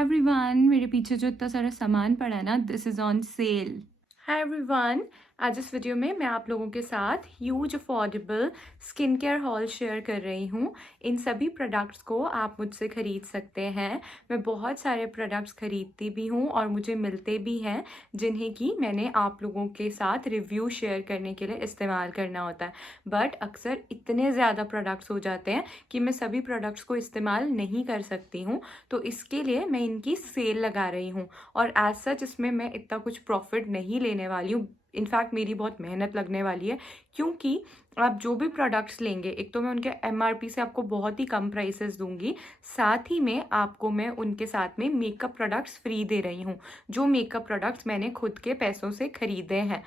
Hi everyone, मेरे पीछे जो इतना सारा सामान पड़ा है ना, this is on sale. Hi everyone, आज इस वीडियो में मैं आप लोगों के साथ huge affordable skin care hall share कर रही हूँ। इन सभी प्रोडक्ट्स को आप मुझसे ख़रीद सकते हैं। मैं बहुत सारे प्रोडक्ट्स ख़रीदती भी हूँ और मुझे मिलते भी हैं, जिन्हें कि मैंने आप लोगों के साथ रिव्यू शेयर करने के लिए इस्तेमाल करना होता है। बट अक्सर इतने ज़्यादा प्रोडक्ट्स हो जाते हैं कि मैं सभी प्रोडक्ट्स को इस्तेमाल नहीं कर सकती हूँ, तो इसके लिए मैं इनकी सेल लगा रही हूँ। और एज सच इसमें मैं इतना कुछ प्रॉफिट नहीं लेने वाली हूँ। इनफैक्ट मेरी बहुत मेहनत लगने वाली है, क्योंकि आप जो भी प्रोडक्ट्स लेंगे, एक तो मैं उनके एमआरपी से आपको बहुत ही कम प्राइसेस दूंगी, साथ ही में आपको मैं उनके साथ में मेकअप प्रोडक्ट्स फ्री दे रही हूँ, जो मेकअप प्रोडक्ट्स मैंने खुद के पैसों से खरीदे हैं।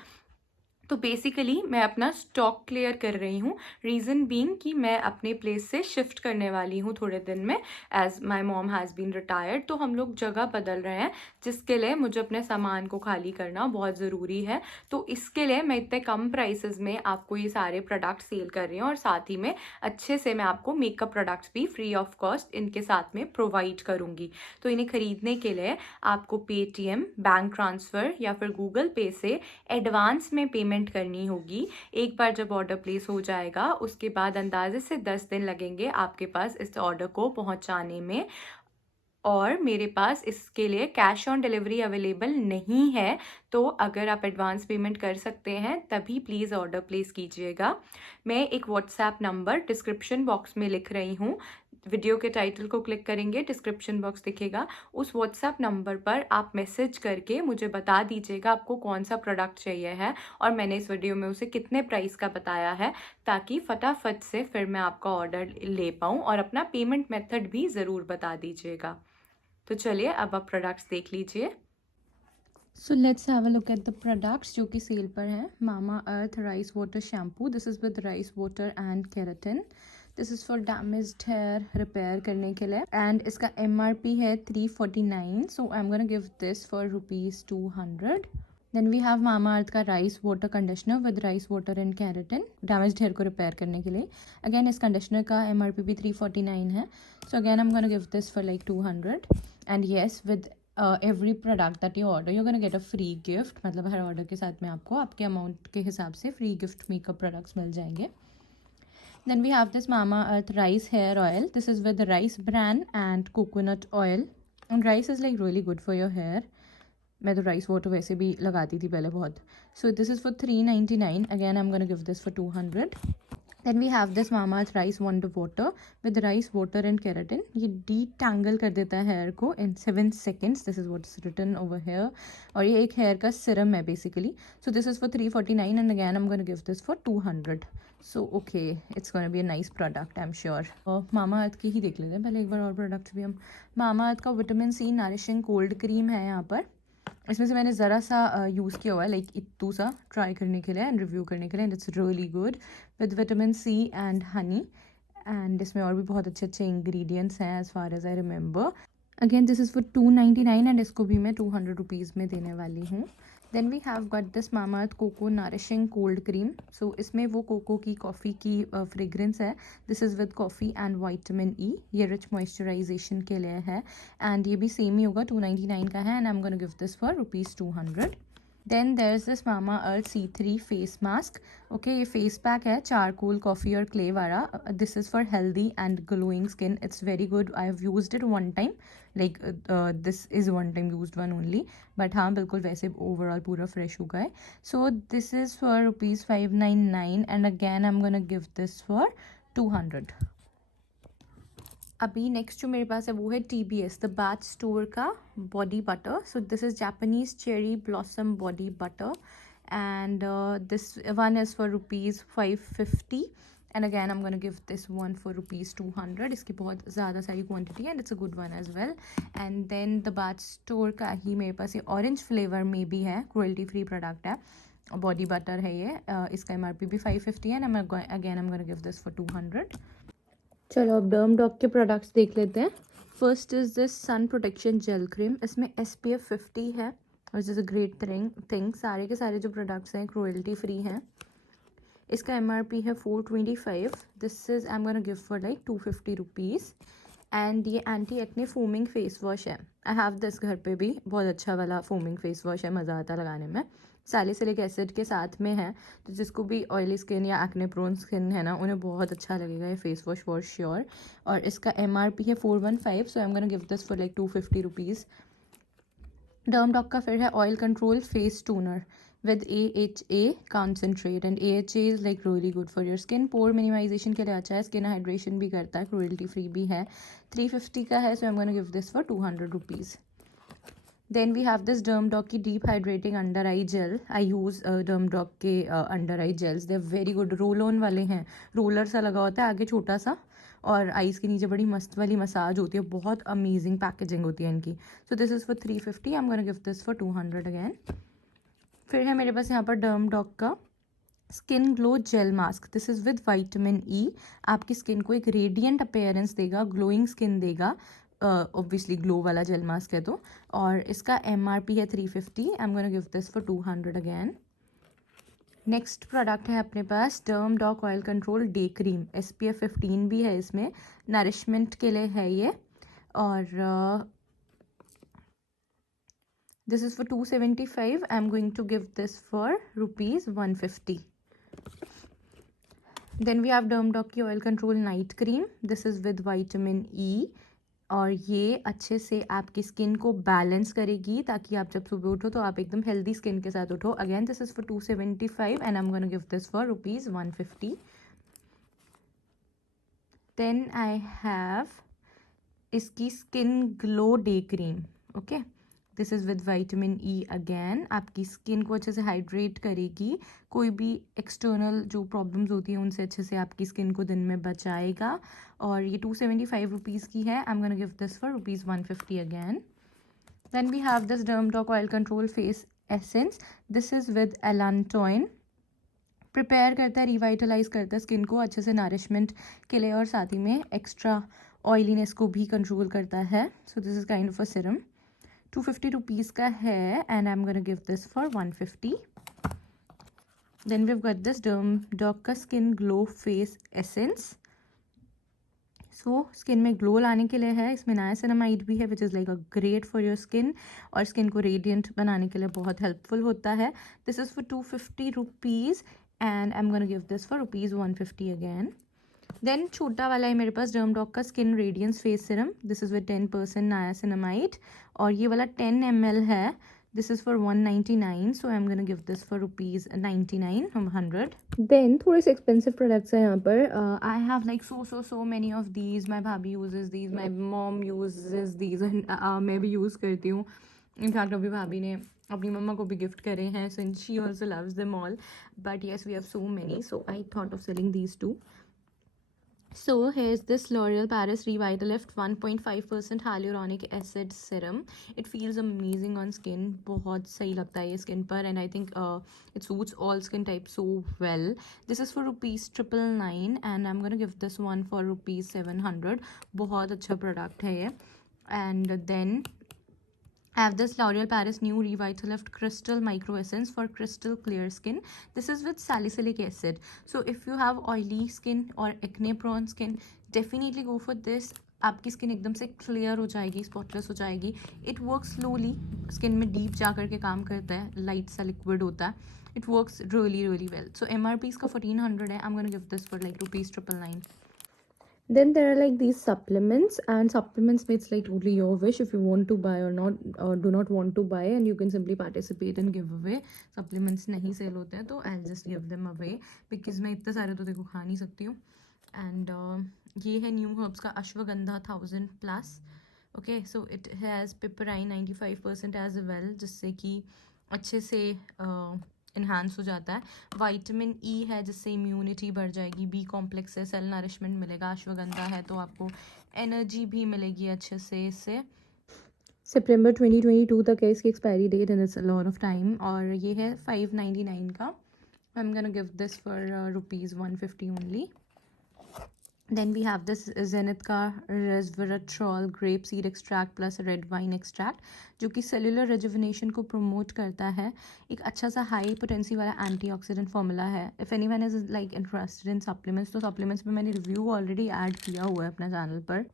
तो बेसिकली मैं अपना स्टॉक क्लियर कर रही हूँ। रीज़न बीइंग कि मैं अपने प्लेस से शिफ्ट करने वाली हूँ थोड़े दिन में, as my mom has been retired. तो हम लोग जगह बदल रहे हैं, जिसके लिए मुझे अपने सामान को खाली करना बहुत ज़रूरी है। तो इसके लिए मैं इतने कम प्राइसेस में आपको ये सारे प्रोडक्ट सेल कर रही हूँ, और साथ ही में अच्छे से मैं आपको मेकअप प्रोडक्ट्स भी फ्री ऑफ कॉस्ट इनके साथ में प्रोवाइड करूँगी। तो इन्हें ख़रीदने के लिए आपको पेटीएम, बैंक ट्रांसफ़र या फिर गूगल पे से एडवांस में पेमेंट करनी होगी। एक बार जब ऑर्डर प्लेस हो जाएगा, उसके बाद अंदाजे से 10 दिन लगेंगे आपके पास इस ऑर्डर को पहुंचाने में। और मेरे पास इसके लिए कैश ऑन डिलीवरी अवेलेबल नहीं है, तो अगर आप एडवांस पेमेंट कर सकते हैं तभी प्लीज़ ऑर्डर प्लेस कीजिएगा। मैं एक व्हाट्सएप नंबर डिस्क्रिप्शन बॉक्स में लिख रही हूँ। वीडियो के टाइटल को क्लिक करेंगे, डिस्क्रिप्शन बॉक्स दिखेगा, उस व्हाट्सएप नंबर पर आप मैसेज करके मुझे बता दीजिएगा आपको कौन सा प्रोडक्ट चाहिए है और मैंने इस वीडियो में उसे कितने प्राइस का बताया है, ताकि फटाफट से फिर मैं आपका ऑर्डर ले पाऊँ। और अपना पेमेंट मेथड भी ज़रूर बता दीजिएगा। तो चलिए अब आप प्रोडक्ट्स देख लीजिए। So let's have a look at the products जो कि सेल पर हैं। Mamaearth rice water shampoo, this is with rice water and keratin. This is for damaged hair repair करने के लिए, एंड इसका MRP है 349, so I am gonna give this for ₹200। Then we have Mamaearth का rice water conditioner with rice water and keratin, damaged hair को repair करने के लिए। अगेन इस कंडीशनर का MRP भी 349 है, so again I am gonna give this for like 200। And yes, with every product that you order you gonna get a free gift, मतलब हर order के साथ में आपको आपके अमाउंट के हिसाब से फ्री गिफ्ट मेकअप प्रोडक्ट्स मिल जाएंगे। Then we have this Mamaearth rice hair oil. This is with the rice bran and coconut oil. And rice is like really good for your hair. मैं तो rice water वैसे भी लगाती थी पहले बहुत. So this is for 399. Again, I'm going to give this for 200. Then we have this Mamaearth Rice Wonder Water with rice water and keratin. ये detangle कर देता है hair को in 7 seconds. This is what's written over here. और ये एक hair का serum है basically. So this is for 349, and again I'm going to give this for 200. So okay, it's going to be a nice product, I'm sure. Mamaearth की ही देख लेते हैं पहले एक बार और products भी हम. Mamaearth का Vitamin C Nourishing Cold Cream है यहाँ पर. इसमें से मैंने ज़रा सा यूज़ किया हुआ है, लाइक इतू सा, ट्राई करने के लिए एंड रिव्यू करने के लिए, and it's really good with vitamin C and honey. And इसमें और भी बहुत अच्छे अच्छे इंग्रेडिएंट्स हैं as far as I remember. Again this is for 299, and इसको भी मैं 200 रुपीज़ में देने वाली हूँ। Then we have got this Mamaearth cocoa nourishing cold cream. So इसमें वो कोको की कॉफ़ी की फ्रेग्रेंस है। This is with coffee and vitamin E। ये रिच मॉइस्चराइजेशन के लिए है, एंड ये भी सेम ही होगा, 299 का है, and I am gonna give this for ₹200। Then there is this Mamaearth C3 face mask. Okay, ये फेस पैक है चारकोल कॉफ़ी और क्ले वाला। This is for healthy and glowing skin, it's very good. I have used it one time, like this is one time used one only, but हाँ बिल्कुल वैसे overall पूरा fresh होगा है। So this is for ₹599, and again I am gonna give this for 200। अभी next जो मेरे पास है वो है TBS द बाथ स्टोर का body butter. So this is Japanese cherry blossom body butter, and this one is for ₹550, and again I am gonna give this one for ₹200। इसकी बहुत ज़्यादा सारी क्वांटिटी है, and it's a good one as well. And then the bath store का ही मेरे पास ये orange flavour में भी है, क्रुएल्टी फ्री प्रोडक्ट है, बॉडी बटर है ये। इसका MRP भी 550 है, and again I am gonna give this for 200। चलो अब डर्म डॉग के प्रोडक्ट्स देख लेते हैं। First is this sun protection gel cream. इसमें SPF 50 है, which is a great thing. सारे के सारे जो प्रोडक्ट्स हैं क्रुएल्टी फ्री हैं। इसका MRP है 425। This is I am gonna give for like 250 rupees, and ये anti acne foaming face wash है. आई हैव दिस घर पे भी, बहुत अच्छा वाला फोमिंग फेस वॉश है, मज़ा आता लगाने में. सैलिसिलिक एसिड के साथ में है, तो जिसको भी ऑयली स्किन या एक्ने प्रोन स्किन है ना, उन्हें बहुत अच्छा लगेगा ये फेस वॉश फॉर श्योर. और इसका MRP है 415, so I am gonna give this for like 250 rupees. Dermdoc का फिर है oil control face toner with AHA concentrate, and AHA is like really good for your skin. Pore minimisation के लिए अच्छा है, स्किन हाइड्रेशन भी करता है, क्रूएल्टी फ्री भी है. 350 का है, so I am gonna give this for 200 rupees. Then we have this Dermdoc की deep hydrating under eye gel. I use Dermdoc के under eye gels, they are very good. Roll on वाले हैं, roller सा लगा होता है आगे छोटा सा, और आइस के नीचे बड़ी मस्त वाली मसाज होती है. बहुत अमेजिंग पैकेजिंग होती है इनकी. सो this is for 350. I am gonna give this for 200 again. फिर है मेरे पास यहाँ पर डर्मडॉक का skin glow jail mask. This is with vitamin ई. आपकी स्किन को एक रेडियंट अपीयरेंस देगा, ग्लोइंग स्किन देगा. ऑब्वियसली ग्लो वाला जेल मास्क है तो. और इसका MRP है 350. आई am gonna give this for 200 again. Next product है अपने पास Dermdoc oil control day cream. SPF 15 भी है इसमें, नरिशमेंट के लिए है ये. और this is for 275. I'm going to give this for rupees 150. Then we have Dermdoc की oil control night cream. This is with vitamin E, और ये अच्छे से आपकी स्किन को बैलेंस करेगी, ताकि आप जब सुबह उठो तो आप एकदम हेल्दी स्किन के साथ उठो. Again this is for 275 and I am gonna give this for rupees 150. Then I have इसकी skin glow day cream. Okay, this is with vitamin E again. आपकी स्किन को अच्छे से हाइड्रेट करेगी, कोई भी एक्सटर्नल जो प्रॉब्लम्स होती हैं उनसे अच्छे से आपकी स्किन को दिन में बचाएगा. और ये 275 रुपीज़ की है. I am gonna give this for rupees 150 again. Then we have this Dermdoc oil control face essence. This is with allantoin. Prepare करता है, रिवाइटलाइज करता है स्किन को अच्छे से नरिशमेंट के लिए, और साथ ही में एक्स्ट्रा ऑयलीनेस को भी कंट्रोल करता है. So this is kind of a serum. 250 rupees का है, and I am gonna give this for 150. Then we got this Dermdoc का skin glow face essence. So skin में ग्लो लाने के लिए है. इसमें नायासिनामाइड भी है, which is like a great for your skin, और स्किन को रेडियंट बनाने के लिए बहुत हेल्पफुल होता है. This is for 250 rupees and I am gonna give this for rupees 150 again. Then छोटा वाला है मेरे पास डर्मडॉक का skin radiance face serum. This is with 10% niacinamide, और ये वाला 10 ml है. This is for 199, so I am gonna give this for rupees 99 100. Then थोड़े से एक्सपेंसिव प्रोडक्ट्स हैं यहाँ पर. I have like so many of these. My भाभी uses these, my mom uses these, मैं भी यूज़ करती हूँ. इनफैक्ट अभी भाभी ने अपनी मम्मा को भी गिफ्ट करे हैं, so she also loves them all. But yes, we have so many, so I thought of selling these two. So here's this L'Oreal Paris Revitalift 1.5% hyaluronic acid serum. It feels amazing on skin. बहुत सही लगता है ये skin पर, and I think it suits all skin types so well. This is for rupees 999 and I'm gonna give this one for rupees 700. बहुत अच्छा product है ये. And then I have this L'Oreal Paris New Revitalift Crystal Micro Essence for crystal clear skin. This is with salicylic acid. So if you have oily skin or acne prone skin, definitely go for this. आपकी skin एकदम से clear हो जाएगी, spotless हो जाएगी. It work slowly, skin में deep जा करके काम करता है, लाइट सा लिक्विड होता है. It works really well. So MRP इसका 1400 है. I am gonna give this for like rupees 999. Then there are like these supplements, and supplements it's like totally your wish if you want to buy or not, or do not want to buy, and you can simply participate and give away. Supplements नहीं sell होते हैं तो I'll just give them away because मैं इतने सारे तो देखो खा नहीं सकती हूँ. And ये है न्यू हर्ब्स का ashwagandha 1000+. Okay, so it has piperine 95% as well, जिससे कि अच्छे से इन्हांस हो जाता है. विटामिन ई है जिससे इम्यूनिटी बढ़ जाएगी. बी कॉम्प्लेक्स है, सेल नरिशमेंट मिलेगा. अश्वगंधा है तो आपको एनर्जी भी मिलेगी अच्छे से. इससे सितंबर 2022 तक है इसकी expiry date, and it's a lot of time. और ये है 599 का. I am gonna give this for rupees 150 only. Then we have this Zenith का resveratrol grape seed extract plus red wine extract, जो कि सेलुलर रेजुविनेशन को promote करता है. एक अच्छा सा हाई पोटेंसी वाला एंटीऑक्सीडेंट फॉर्मूला है. If anyone is like interested in supplements, तो सप्लीमेंट्स में मैंने रिव्यू ऑलरेडी ऐड किया हुआ है अपने चैनल पर.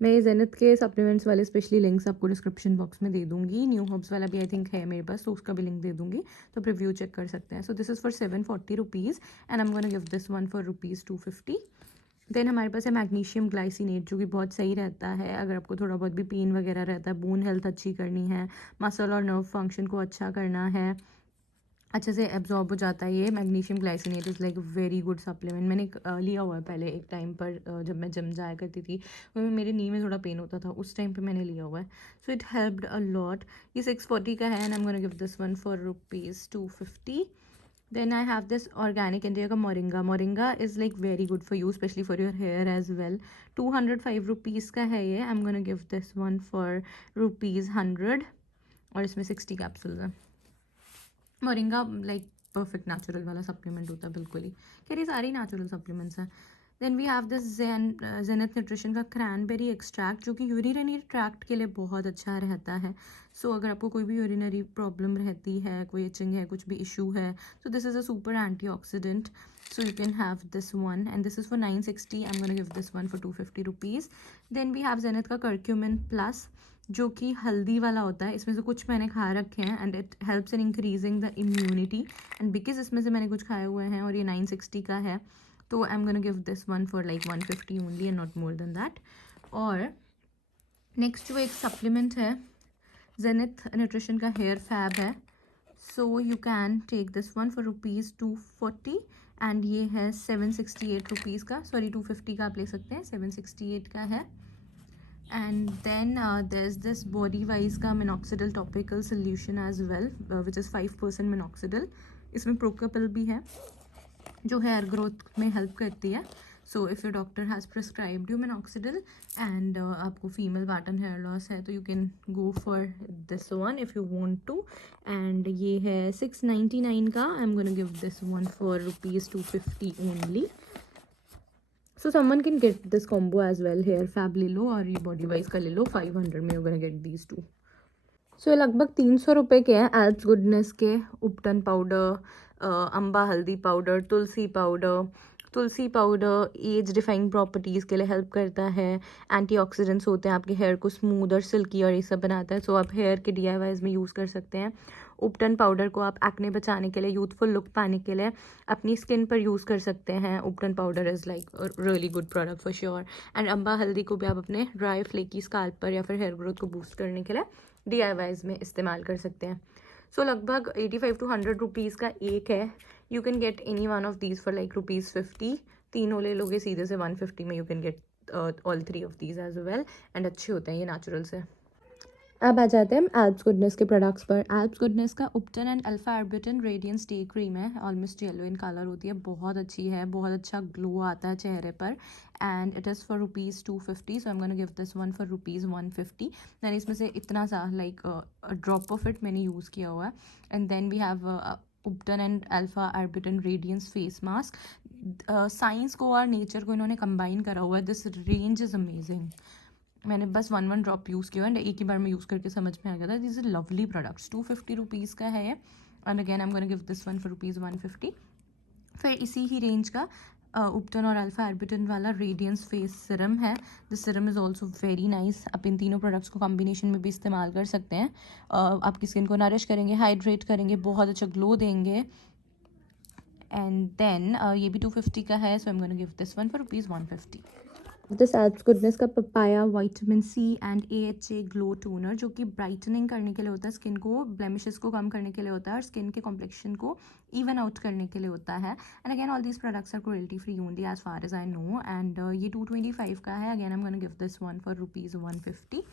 मैं ये जेनिथ के सप्लीमेंट्स वाले स्पेशली लिंक्स आपको डिस्क्रिप्शन बॉक्स में दे दूंगी। न्यू हर्ब्स वाला भी आई थिंक है मेरे पास, तो उसका भी लिंक दे दूंगी, तो आप रिव्यू चेक कर सकते हैं। So this is for 740 rupees and I am gonna give this one for ₹250। Then हमारे पास है मैग्नीशियम ग्लाइसिनेट, जो कि बहुत सही रहता है अगर आपको थोड़ा बहुत भी पेन वगैरह रहता है, बोन हेल्थ अच्छी करनी है, मसल और नर्व फंक्शन को अच्छा करना है, अच्छे से एब्जॉर्ब हो जाता है। ये magnesium glycinate is like very good supplement. मैंने लिया हुआ है पहले एक टाइम पर, जब मैं जिम जाया करती थी, तो मेरे नी में थोड़ा पेन होता था, उस टाइम पे मैंने लिया हुआ है। So it helped a lot. ये 640 का है and I am gonna give this one for ₹250। Then I have this organic India ka moringa. Moringa is like very good for you, especially for your hair as well. 205 rupees का है ये. I'm gonna give this one for ₹100 और इसमें 60 capsules हैं। Moringa like perfect natural वाला supplement होता है बिल्कुल ही। खैर ये सारी नेचुरल सप्लीमेंट्स हैं। Then we have this Zenith nutrition का क्रैनबेरी एक्सट्रैक्ट, जो कि यूरिनरी ट्रैक्ट के लिए बहुत अच्छा रहता है। सो अगर आपको कोई भी यूरिनरी प्रॉब्लम रहती है, कोई इचिंग है, कुछ भी इशू है, तो this is a super antioxidant, so you can have this one and this is for 960. I'm going to give this one for 250 rupees. Then we have Zenith का curcumin plus, जो कि हल्दी वाला होता है। इसमें से कुछ मैंने खा रखे हैं and it helps in increasing the immunity, and because इसमें से मैंने कुछ खाए हुए हैं और ये 960 का है, तो I am gonna give this one for like 150 only and not more than that. और नेक्स्ट जो एक सप्लीमेंट है जेनिथ न्यूट्रिशन का हेयर फैब है, so you can take this one for ₹240 एंड ये है 768 रुपीज़ का, सॉरी 250 का आप ले सकते हैं, 768 का है। And then there's this body wise का minoxidil topical solution as well, which is 5% minoxidil. इसमें प्रोकापिल भी है जो हेयर ग्रोथ में हेल्प करती है। So if your doctor has prescribed you minoxidil and आपको फीमेल पैटर्न हेयर लॉस है, तो you can go for this one if you want to. एंड ये है 699 का। I am gonna give this one for ₹250 only. So someone can get this combo as well. Hair fab ले लो और ये बॉडी वाइज का ले लो, 500 में you gonna get these two. So ये लगभग 300 रुपये के हैं। एल्प्स गुडनेस के उपटन पाउडर, अम्बा हल्दी पाउडर, तुलसी पाउडर एज डिफाइंग प्रॉपर्टीज़ के लिए हेल्प करता है, एंटीऑक्सीडेंट्स होते हैं, आपके हेयर को स्मूथ और सिल्की और ये सब बनाता है। सो आप हेयर के DIYs में यूज़ कर सकते हैं। उपटन पाउडर को आप एक्ने बचाने के लिए, यूथफुल लुक पाने के लिए अपनी स्किन पर यूज़ कर सकते हैं। Ubtan powder is like really good product for sure. And अम्बा हल्दी को भी आप अपने ड्राई फ्लेकी स्काल्प पर या फिर हेयर ग्रोथ को बूस्ट करने के लिए DIYs में इस्तेमाल कर सकते हैं। सो लगभग 85 to 100 रुपीज़ का एक है। You can get any one of these for like ₹50। तीनों ले लोगे सीधे से 150 में, you can get all 3 of these as well, and अच्छे होते हैं ये नेचुरल से। अब आ जाते हैं हम एल्प्स गुडनेस के प्रोडक्ट्स पर। एल्प्स गुडनेस का ubtan and alpha arbutin radiance day cream है, ऑलमोस्ट येलो इन कलर होती है, बहुत अच्छी है, बहुत अच्छा ग्लो आता है चेहरे पर, and it is for ₹250। So I am gonna give this one for ₹150। Then इसमें से इतना सा लाइक ड्रॉप ऑफ इट मैंने यूज़ किया हुआ है। And then we have ubtan and alpha arbutin radiance face mask. Science को और नेचर को इन्होंने कंबाइन करा हुआ है। This range is amazing. मैंने बस वन ड्रॉप यूज़ किया एंड एक ही बार में यूज़ करके समझ में आ गया था। This is lovely products. 250 rupees का है ये, and again I am gonna give this one for ₹150। फिर इसी ही रेंज का उपटन और अल्फा आर्बिटन वाला रेडियंस फेस सिरम है। This Siram is also very nice. आप इन तीनों प्रोडक्ट्स को कॉम्बिनेशन में भी इस्तेमाल कर सकते हैं। आपकी स्किन को नरिश करेंगे, हाइड्रेट करेंगे, बहुत अच्छा ग्लो देंगे। एंड देन ये भी 250 का है, so I am gonna give this one for ₹150। This Alps goodness का papaya vitamin C and AHA glow toner, जो कि ब्राइटनिंग करने के लिए होता है, स्किन को ब्लेमिशेस को कम करने के लिए होता है और स्किन के कॉम्प्लेक्शन को इवन आउट करने के लिए होता है। And again all these products are cruelty free only as far as I know. And ये 225 का है। Again I am gonna give this one for ₹150।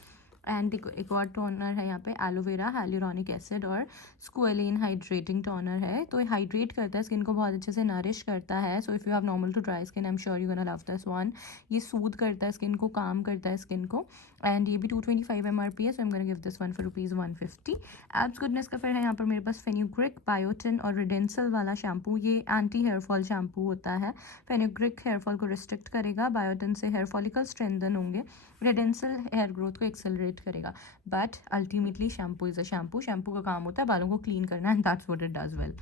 And एक और टोनर है यहाँ पे, एलोवेरा, हाइलुरोनिक एसिड और स्क्वेलिन हाइड्रेटिंग टोनर है। तो ये हाइड्रेट करता है स्किन को, बहुत अच्छे से नरिश करता है। So if you have normal to dry skin, I am sure you gonna love this one. ये सूद करता है स्किन को, काम करता है स्किन को, एंड ये भी 225 MRP है। So I am gonna give this one for ₹150। Alps goodness का फिर है यहाँ पर मेरे पास फेनुग्रिक, बायोटिन और रिडेंसल वाला शैम्पू। ये एंटी हेयर फॉल शैम्पू होता है। फेनुग्रिक हेयर फॉल को रिस्ट्रिक्ट करेगा, बायोटिन से हेयर फॉलिकल स्ट्रेंथन होंगे, रिडेंसल हेयर ग्रोथ को एक्सेलरेट करेगा। But ultimately shampoo is a shampoo. Shampoo का काम होता है बालों को क्लीन करना, and that's what it does well.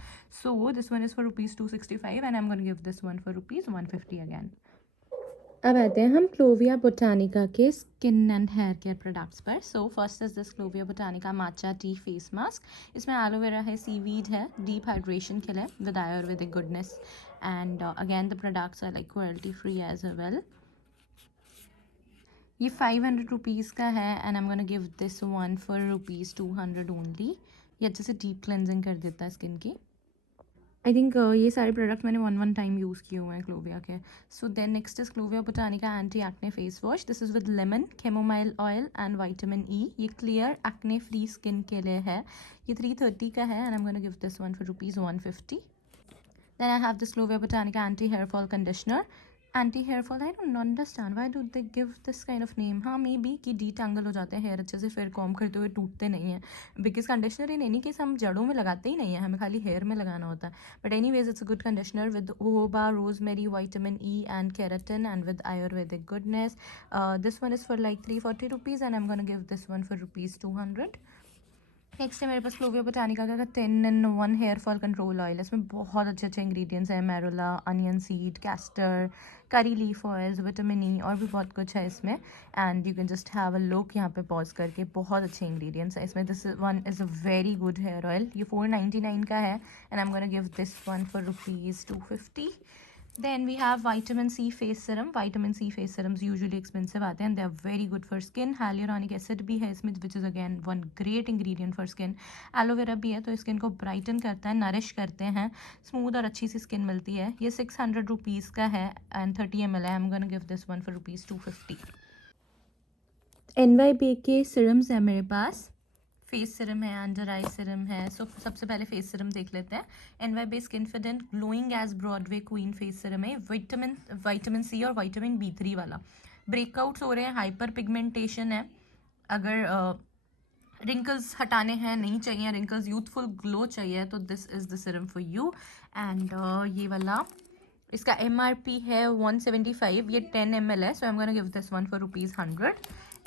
So this one is for ₹265 and I am gonna give this one for ₹150 again. अब आते हैं हम क्लोविया बोटानिका के skin and hair care products पर। So first is this Clovia Botanica matcha tea face mask. इसमें aloe vera है, seaweed है, deep hydration के लिए with ayurvedic goodness, and again the products are like quality free as well. ये 500 rupees का है and I am gonna give this one for rupees 200 only. ये अच्छे से डीप क्लेंजिंग कर देता है स्किन की। आई थिंक ये सारे प्रोडक्ट मैंने वन टाइम यूज़ किए हुए हैं क्लोविया के। So then next is Clovia Botanica anti acne face wash. This is with lemon, chamomile oil and vitamin E. ये क्लियर एक्ने फ्री स्किन के लिए है। ये 330 का है and I am gonna give this one for rupees 150। Then I have this Clovia Botanica anti-hair fall conditioner. Anti-hair fall, I don't understand why do they give this kind of name. हाँ may be कि detangle हो जाते हैं hair अच्छे से, फिर com करते हुए टूटते नहीं हैं, because conditioner in any case हम जड़ों में लगाते ही नहीं है, हमें खाली हेयर में लगाना होता है. But any ways it's a good conditioner with jojoba, rosemary, vitamin E and keratin and with ayurvedic goodness. This one is for like 340 rupees and I'm gonna give this one for rupees 200. Next है मेरे पास Clovia Botanica का 10-in-1 hair fall control oil. इसमें बहुत अच्छे अच्छे ingredients हैं, marula, onion seed, castor, curry leaf oils, vitamin E और भी बहुत कुछ है इसमें। And you can just have a look यहाँ पे पॉज करके, बहुत अच्छे इंग्रेडिएंट्स हैं इसमें। This one is a very good hair oil. ये 499 का है and I am gonna give this one for rupees 250. Then we have vitamin C face serum. Vitamin C face serums usually expensive आते हैं and they are very good for skin. Hyaluronic acid भी है इसमें, which is again one great ingredient for skin. Aloe vera भी है तो skin को Brighton करता है, नरिश करते हैं, स्मूथ और अच्छी सी स्किन मिलती है। ये 600 रुपीज़ का है एंड 30 ml है। I am gonna give this one for rupees 250. NYB के सिरम्स है मेरे पास। फेस सिरम है, अंडर आई सिरम है। सो सबसे पहले फेस सिरम देख लेते हैं। NYB Skinfident glowing age Broadway queen face serum है। विटामिन सी और विटामिन B3 वाला। ब्रेकआउट्स हो रहे हैं, हाइपर पिगमेंटेशन है, अगर रिंकल्स हटाने हैं, नहीं चाहिए रिंकल्स, यूथफुल ग्लो चाहिए, तो this is the Siram for you. And ये वाला, इसका MRP है 175, ये 10 ml है। So I am gonna give this one for rupees 100.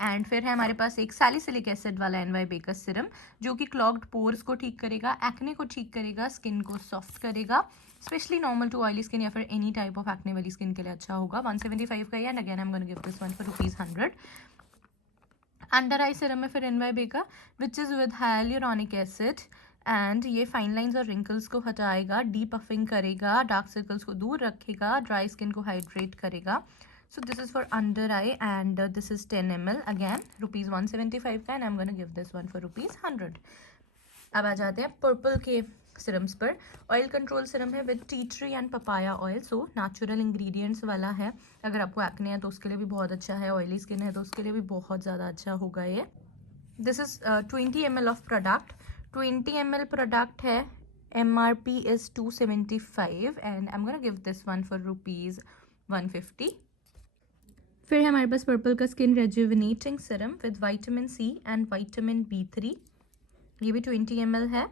And फिर है हमारे पास एक सैलिसिलिक एसिड वाला NYB का सिरम, जो कि क्लॉग्ड पोर्स को ठीक करेगा, एक्ने को ठीक करेगा, स्किन को सॉफ्ट करेगा, specially normal to oily skin या फिर एनी टाइप ऑफ एक्ने वाली स्किन के लिए अच्छा होगा। 175 का है and again I am gonna give this one for rupees 100. Under eye serum है फिर NYB का, which is with hyaluronic acid and ये फाइन लाइंस और रिंकल्स को हटाएगा, डी पफिंग करेगा, डार्क सर्कल्स को दूर रखेगा, ड्राई स्किन को हाइड्रेट करेगा. So this is for under eye and this is 10 ml, again rupees 175 का, and I'm gonna give this one for rupees 100. अब आ जाते हैं पर्पल के सिरम्स पर। ऑयल कंट्रोल सिरम है with tea tree and papaya oil. So natural ingredients वाला है, अगर आपको एक्ने है तो उसके लिए भी बहुत अच्छा है, ऑयली स्किन है तो उसके लिए भी बहुत ज़्यादा अच्छा होगा ये। This is 20 ml of product. 20 ml product है, MRP is 275 and I am gonna give this one for rupees 150. फिर है हमारे पास पर्पल का skin rejuvenating serum with vitamin C and vitamin B3। ये भी 20 ml है,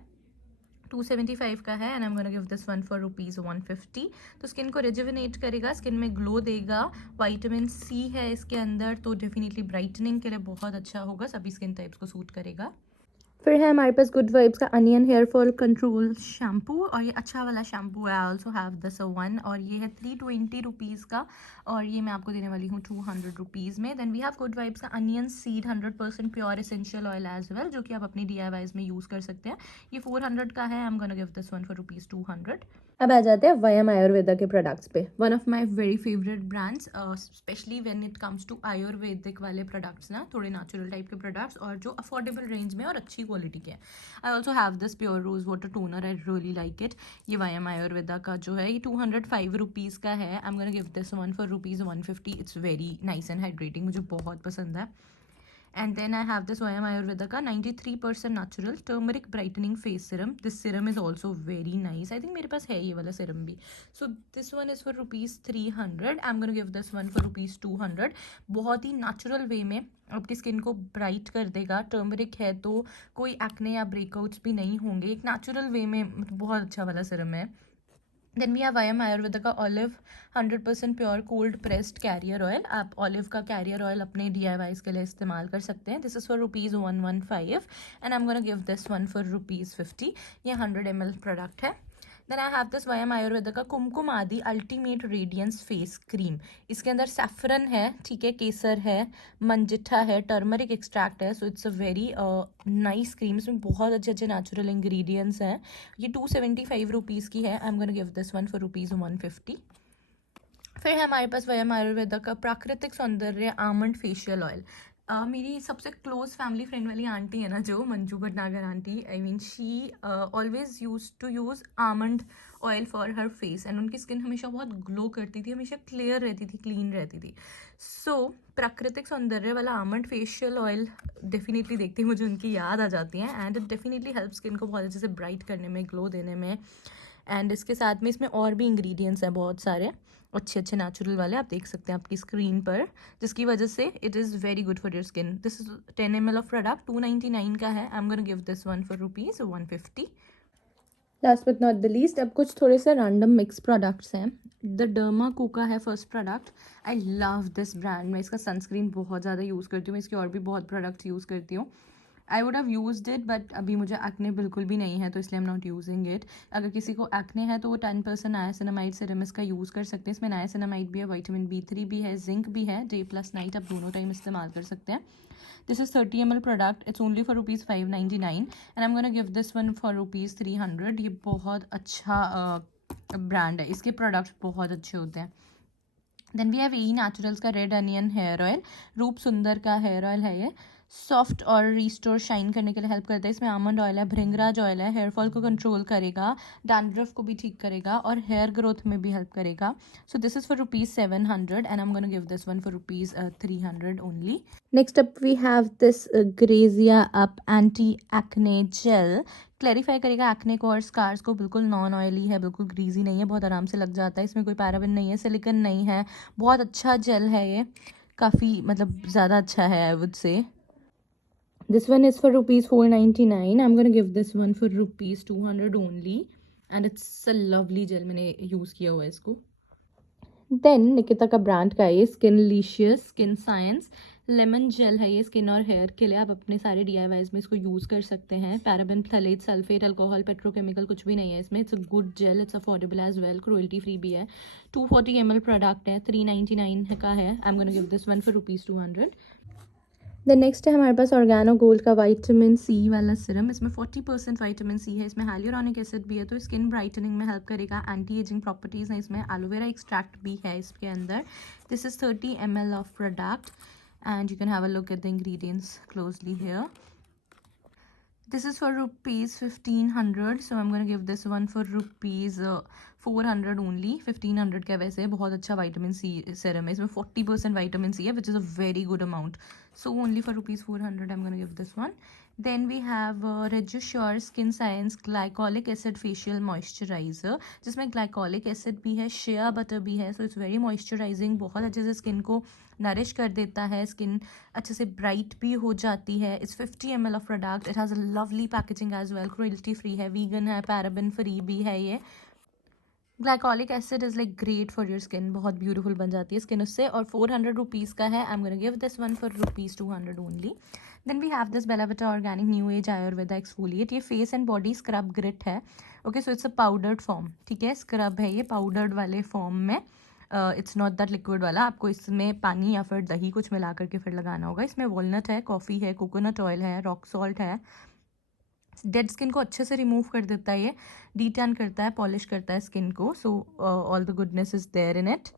275 का है and I am gonna give this one for rupees 150. तो स्किन को रेजुविनेट करेगा, स्किन में ग्लो देगा, विटामिन C है इसके अंदर, तो डेफिनेटली ब्राइटनिंग के लिए बहुत अच्छा होगा, सभी स्किन टाइप्स को सूट करेगा. फिर है हमारे पास गुड वाइब्स का onion hair fall control shampoo, और ये अच्छा वाला शैम्पू है। I also have this one, और ये है 320 रुपीज़ का, और ये मैं आपको देने वाली हूँ 200 रुपीज़ में. Then we have good vibes का onion seed 100% pure essential oil as well, जो कि आप अपनी DIYs में यूज़ कर सकते हैं. ये 400 का है, I am gonna give this one for rupees 200. अब आ जाते हैं वयम आयुर्वेदा के प्रोडक्ट्स पे। One of my very favourite brands, specially when it comes to ayurvedic वाले प्रोडक्ट्स ना, थोड़े नेचुरल टाइप के प्रोडक्ट्स और जो अफोर्डेबल रेंज में और अच्छी क्वालिटी के हैं. I also have this pure rose water toner, I really like it. ये वयम आयुर्वेदा का जो है, ये 205 रुपीज़ का है. I am gonna give this one for rupees 150. It's very nice and hydrating, मुझे बहुत पसंद है. And then I have this Vayam Ayurveda का 93% natural turmeric brightening face serum. This serum is also very nice. I think मेरे पास है ये वाला serum भी. So this one is for rupees 300. I'm going to give this one for rupees 200. बहुत ही natural way में आपकी skin को bright कर देगा. टर्मरिक है तो कोई एक्ने या ब्रेकआउट्स भी नहीं होंगे, एक नेचुरल वे में बहुत अच्छा वाला सिरम है. Then we have Vayam Ayurveda का olive 100% pure cold pressed carrier oil. आप ऑलिव का कैरियर ऑयल अपने DIYs के लिए इस्तेमाल कर सकते हैं. This is for rupees 115 and I am gonna give this one for rupees 50. ये 100 ml प्रोडक्ट है. Then I have this Vayam Ayurveda का कुमकुम आदि अल्टीमेट रेडियंस फेस क्रीम। इसके अंदर सैफरन है, ठीक है, केसर है, मंजिठा है, टर्मरिक एक्सट्रैक्ट है। सो it's a very nice cream. इसमें बहुत अच्छे अच्छे नेचुरल इंग्रेडिएंट्स हैं। ये 275 रुपीज़ की है। I am gonna give this one for ₹150। फिर है हमारे पास वयम आयुर्वेदा का प्राकृतिक सौंदर्य आमंड फेशियल ऑयल। मेरी सबसे क्लोज फैमिली फ्रेंड वाली आंटी है ना, जो Manju Bhatnagar aunty, I mean she always use to use almond oil for her face and उनकी स्किन हमेशा बहुत ग्लो करती थी, हमेशा क्लियर रहती थी, क्लीन रहती थी। सो प्राकृतिक सौंदर्य वाला आमंड फेशियल ऑयल डेफिनेटली देखते ही मुझे उनकी याद आ जाती है and it definitely help skin को बहुत अच्छे से ब्राइट करने में, ग्लो देने में। एंड इसके साथ में इसमें और भी इंग्रेडिएंट्स हैं बहुत सारे अच्छे अच्छे नेचुरल वाले, आप देख सकते हैं आपकी स्क्रीन पर, जिसकी वजह से it is very good for your skin. This is 10 ml of product, 299 का है। I am gonna give this one for ₹150। Last but not the least, अब कुछ थोड़े से रैंडम मिक्स प्रोडक्ट्स हैं। द डर्मा कोका है first product. I love this brand. मैं इसका सनस्क्रीन बहुत ज़्यादा यूज़ करती हूँ, मैं इसके और भी बहुत प्रोडक्ट्स यूज़ करती हूँ। I would have used it but अभी मुझे एक्ने बिल्कुल भी नहीं है, तो इसलिए I am not using it. अगर किसी को एक्ने है तो वो 10% नायासिनामाइड सीरम इसका यूज़ कर सकते हैं। इसमें नायासिनामाइड भी है, विटामिन B3 भी है, जिंक भी है, डे प्लस नाइट आप दोनों टाइम इस्तेमाल कर सकते हैं। This is 30 ml product, it's only for ₹599 and I am gonna give this one for ₹300। ये बहुत अच्छा ब्रांड है, इसके प्रोडक्ट्स बहुत अच्छे होते हैं। Then we have E naturals का red onion hair oil. Roop Sundar का हेयर ऑयल है ये। सॉफ्ट और रिस्टोर शाइन करने के लिए हेल्प करता है। इसमें आमंड ऑयल है, भृंगराज ऑयल है, हेयर फॉल को कंट्रोल करेगा, डैंड्रफ को भी ठीक करेगा और हेयर ग्रोथ में भी हेल्प करेगा। So this is for ₹700 and I am gonna give this one for ₹300 only. Next up we have this Grazia up anti acne gel. Clarify करेगा एक्ने को और स्कार्स को। बिल्कुल नॉन ऑयली है, बिल्कुल ग्रीजी नहीं है, बहुत आराम से लग जाता है। इसमें कोई पैराबेन नहीं है, सिलिकन नहीं है। बहुत अच्छा जेल है ये, काफ़ी मतलब ज़्यादा अच्छा है I would say. This one is for ₹499। I am gonna give this one for ₹200 only and it's a lovely gel. मैंने यूज़ किया हुआ है इसको। देन निकिता का ब्रांड का ये Skinlicious skin science lemon gel है। ये स्किन और हेयर के लिए आप अपने सारे DIYs में इसको यूज़ कर सकते हैं। Paraben, phthalate, sulphate, alcohol, petrochemical कुछ भी नहीं है इसमें। It's a good gel, it's affordable as well, cruelty free भी है। 240 ml प्रोडक्ट है, 399 का है। I am gonna give this one for ₹200। Then next है हमारे पास ऑर्गेनो गोल्ड का विटामिन C वाला सिरम। इसमें 40% विटामिन C है, इसमें हाइलुरोनिक एसिड भी है, तो स्किन ब्राइटनिंग में हेल्प करेगा। एंटी एजिंग प्रॉपर्टीज़ हैं इसमें, एलोवेरा एक्सट्रैक्ट भी है इसके अंदर। This is 30 ml of product and you can have a look at the ingredients closely here. This is for ₹1500, so I'm going to give this one for ₹400 only। 1500 का वैसे बहुत अच्छा विटामिन C serum है, इसमें 40% vitamin C है, which is a very good amount, so only for ₹400 I'm going to give this one। Then we have Regisure Skin Science Glycolic Acid Facial Moisturizer, जिसमें glycolic acid भी है, शेया butter भी है, so it's very moisturising, बहुत अच्छे से skin को nourish कर देता है, स्किन अच्छे से ब्राइट भी हो जाती है। It's 50 ml of product, it has a lovely packaging as well, cruelty free है, वीगन है, पैराबेन फ्री भी है ये। Glycolic acid is like great for your skin, बहुत ब्यूटीफुल बन जाती है स्किन उससे, और 400 रुपीज़ का है। I am gonna give this one for ₹200 only. Then we have this Bella Vita organic new age Ayurveda exfoliate. ये face and body scrub grit है। Okay, so it's a powdered form, ठीक है, scrub है ये powdered वाले form में। It's not that liquid वाला, आपको इसमें पानी या फिर दही कुछ मिला करके फिर लगाना होगा। इसमें वॉलनट है, कॉफ़ी है, कोकोनट ऑयल है, रॉक सॉल्ट है। डेड स्किन को अच्छे से रिमूव कर देता है ये, डीटैन करता है, पॉलिश करता है स्किन को, so all the goodness is there in it.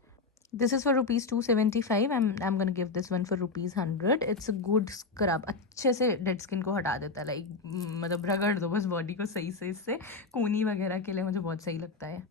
This is for ₹275। I am gonna give this one for ₹100। It's a good scrub, अच्छे से डेड स्किन को हटा देता है, लाइक मतलब रगड़ दो बस बॉडी को सही से, इससे कोनी वगैरह के लिए मुझे बहुत सही लगता है।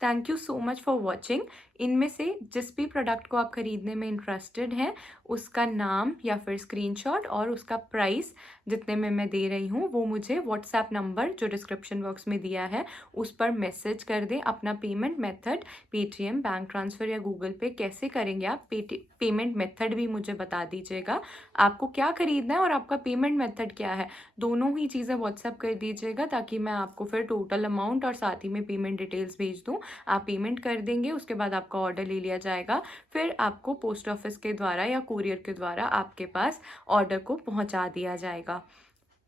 Thank you so much for watching. इनमें से जिस भी प्रोडक्ट को आप खरीदने में इंटरेस्टेड हैं, उसका नाम या फिर स्क्रीनशॉट और उसका प्राइस जितने में मैं दे रही हूँ वो मुझे व्हाट्सएप नंबर जो डिस्क्रिप्शन बॉक्स में दिया है उस पर मैसेज कर दें। अपना payment method Paytm, bank transfer या गूगल पे कैसे करेंगे आप, पेमेंट मेथड भी मुझे बता दीजिएगा। आपको क्या खरीदना है और आपका पेमेंट मेथड क्या है, दोनों ही चीज़ें व्हाट्सएप कर दीजिएगा, ताकि मैं आपको फिर टोटल अमाउंट और साथ ही में पेमेंट डिटेल्स भेज दूँ। आप पेमेंट कर देंगे, उसके बाद आपका ऑर्डर ले लिया जाएगा, फिर आपको पोस्ट ऑफिस के द्वारा या कुरियर के द्वारा आपके पास ऑर्डर को पहुंचा दिया जाएगा।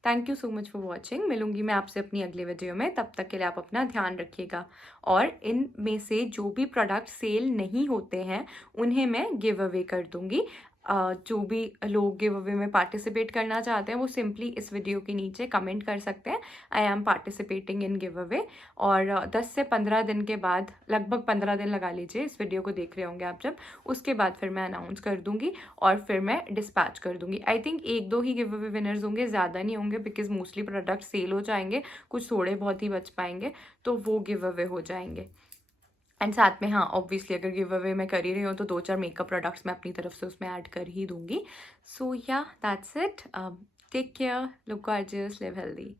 Thank you so much for watching. मिलूंगी मैं आपसे अपनी अगले वीडियो में, तब तक के लिए आप अपना ध्यान रखिएगा। और इन में से जो भी प्रोडक्ट सेल नहीं होते हैं उन्हें मैं गिव अवे कर दूंगी। जो भी लोग गिव अवे में पार्टिसिपेट करना चाहते हैं वो सिंपली इस वीडियो के नीचे कमेंट कर सकते हैं, I am participating in give away. और 10 से 15 दिन के बाद, लगभग 15 दिन लगा लीजिए इस वीडियो को देख रहे होंगे आप जब, उसके बाद फिर मैं अनाउंस कर दूंगी और फिर मैं डिस्पैच कर दूंगी। I think 1-2 he give away winners होंगे, ज़्यादा नहीं होंगे, बिकॉज मोस्टली प्रोडक्ट सेल हो जाएंगे, कुछ थोड़े बहुत ही बच पाएंगे, तो वो गिव अवे हो जाएंगे। एंड साथ में हाँ, ऑब्वियसली अगर गिव अवे मैं कर ही रही हूँ तो 2-4 मेकअप प्रोडक्ट्स मैं अपनी तरफ से उसमें ऐड कर ही दूंगी। So yeah that's it. Take care, look gorgeous, live healthy.